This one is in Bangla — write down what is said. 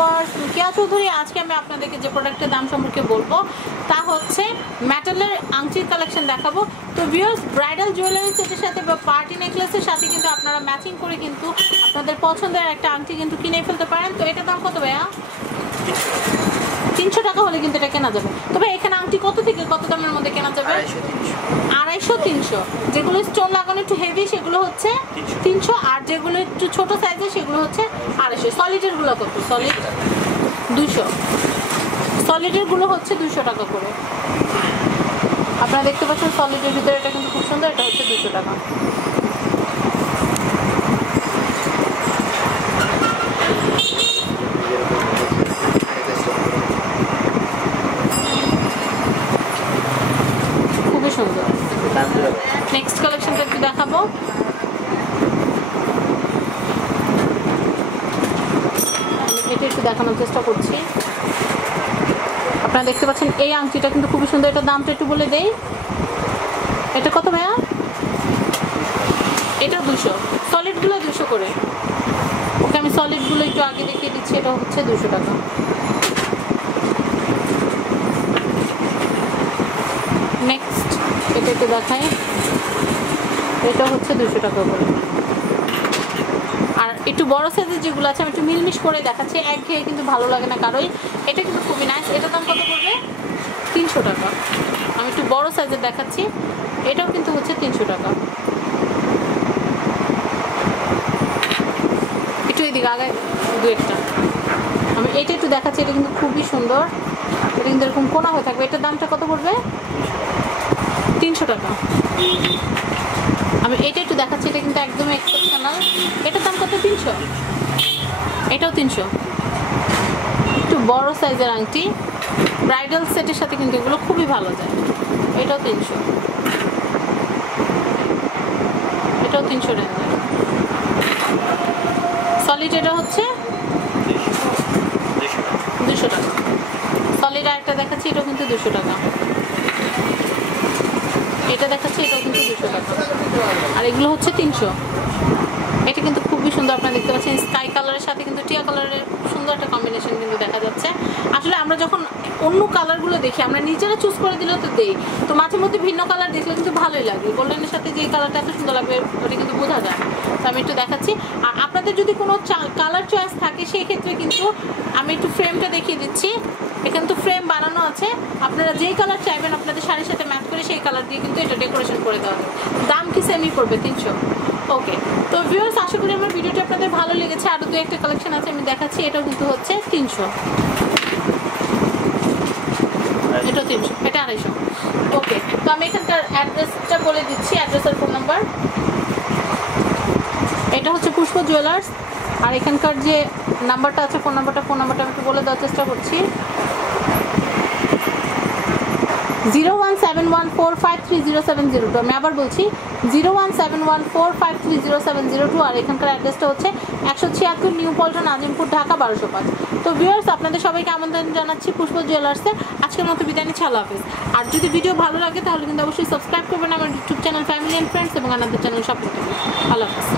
ভিউয়ার্স, কেয়া চৌধুরী আজকে আমি আপনাদেরকে যে প্রোডাক্টের দাম সম্পর্কে বলবো তা হচ্ছে মেটালের আংটির কালেকশন দেখাবো। তো ভিউয়ার্স, ব্রাইডাল জুয়েলারি সেটের সাথে বা পার্টি নেকলেসের সাথে কিন্তু আপনারা ম্যাচিং করে কিন্তু আপনাদের পছন্দের একটা আংটি কিন্তু কিনে ফেলতে পারেন। তো এটা দাম কত ভাইয়া? 300 টাকা হলে কিন্তু এটা কেনা যাবে। তবে এখানে আংটি কত থেকে কত দামের মধ্যে কেনা যাবে? 250-300। যেগুলো স্টোন লাগানো একটু হেভি সেগুলো হচ্ছে 300, আর যেগুলো একটু ছোট সাইজের সেগুলো হচ্ছে 250। সলিডের গুলো কত? সলিড 200। সলিডের গুলো হচ্ছে 200 টাকা করে। আপনারা দেখতে পাচ্ছেন সলিডের ভিতরে এটা কিন্তু খুব সুন্দর, এটা হচ্ছে 200 টাকা। খুবই সুন্দর। নেক্সট কালেকশনটা একটু দেখাবো। এটা একটু দেখানোর চেষ্টা করছি। আপনারা দেখতে পাচ্ছেন এই আংটিটা কিন্তু খুবই সুন্দর। এটার দামটা একটু বলে দেই। এটা কত ভাইয়া? এটা 200। সলিডগুলো 200 করে। ওকে, আমি সলিডগুলো একটু আগে দেখিয়ে দিচ্ছি। এটা হচ্ছে 200 টাকা। নেক্সট এটা একটু দেখাই। এটা হচ্ছে 200 টাকা করে। আর একটু বড় সাইজের যেগুলো আছে আমি একটু মিলমিশ করে দেখাচ্ছি, একঘেয়ে কিন্তু ভালো লাগে না কারোই। এটা কিন্তু খুবই নাইস। এটার দাম কত পড়বে? 300 টাকা। আমি একটু বড় সাইজের দেখাচ্ছি। এটাও কিন্তু হচ্ছে 300 টাকা। একটু এদিকে আগে দু একটা আমি এটা একটু দেখাচ্ছি। এটা কিন্তু খুবই সুন্দর। এটা কিন্তু এরকম কোনা হয়ে থাকবে। এটার দামটা কত পড়বে? 300 টাকা। আমি এটা একটু দেখাচ্ছি। এটা কিন্তু একদম এক্সেপশনাল। এটার দাম কত? 300। এটাও 300। একটু বড় সাইজের আংটি, ব্রাইডাল সেটের সাথে কিন্তু এগুলো খুবই ভালো যায়। এটাও 300। এটাও 300 টাকা। সলিড এটা হচ্ছে 200 টাকা। সলিড আরেকটা দেখাচ্ছি। এটাও কিন্তু 200 টাকা। এটা দেখাচ্ছি। এটাও কিন্তু 200 টাকা। আর এগুলো হচ্ছে 300। এটা কিন্তু খুবই সুন্দর। আপনারা দেখতে পাচ্ছেন স্কাই কালারের সাথে কিন্তু টিয়া কালারের সুন্দর একটা কম্বিনেশন কিন্তু দেখা যাচ্ছে। আসলে আমরা যখন অন্য কালারগুলো দেখি আমরা নিজেরা চুজ করে দিলেও তো দেই, তো মাঝে মধ্যে ভিন্ন কালার দেখলে কিন্তু ভালোই লাগে। গোল্ডেনের সাথে যে কালারটা এত সুন্দর লাগবে ওটা কিন্তু বোঝা যায়। তো আমি একটু দেখাচ্ছি। আর আপনাদের যদি কোনো কালার চয়েস থাকে সেই ক্ষেত্রে কিন্তু আমি একটু ফ্রেমটা দেখিয়ে দিচ্ছি। এখানে তো ফ্রেম বানানো আছে। আপনারা যেই কালার চাইবেন আপনাদের শাড়ির সাথে ম্যাচ করে সেই কালার দিয়ে কিন্তু এটা ডেকোরেশন করে দেওয়া হবে। দাম কি সেমই পড়বে? 300। ওকে, তো ভিউয়ার্স, আশা করি আমার ভিডিওটা আপনাদের ভালো লেগেছে। আরও দু একটা কালেকশন আছে আমি দেখাচ্ছি। এটাও কিন্তু হচ্ছে 300। এটাও 300। এটা 250। ওকে, তো আমি এখানকার অ্যাড্রেসটা বলে দিচ্ছি, অ্যাড্রেস আর ফোন নাম্বার। এটা হচ্ছে পুষ্প জুয়েলার্স। আর এখানকার যে নাম্বারটা আছে ফোন নাম্বারটা আমি একটু বলে দেওয়ার চেষ্টা করছি। 01714530702। আমি আবার বলছি 01714530702। আর এখানকার অ্যাড্রেসটা হচ্ছে 176 নিউ পল্টন, আজিমপুর, ঢাকা 1205। তো ভিউয়ার্স, আপনাদের সবাইকে আমন্ত্রণ জানাচ্ছি পুষ্প জুয়েলার্সে। আজকের মতো বিদায় নিচ্ছি। আল্লাহ হাফেজ। আর যদি ভিডিও ভালো লাগে তাহলে কিন্তু অবশ্যই সাবস্ক্রাইব করবেন আমার YouTube channel family and friends এবং আমাদের চ্যানেল সাপোর্ট করবেন। আল্লাহ হাফেজ।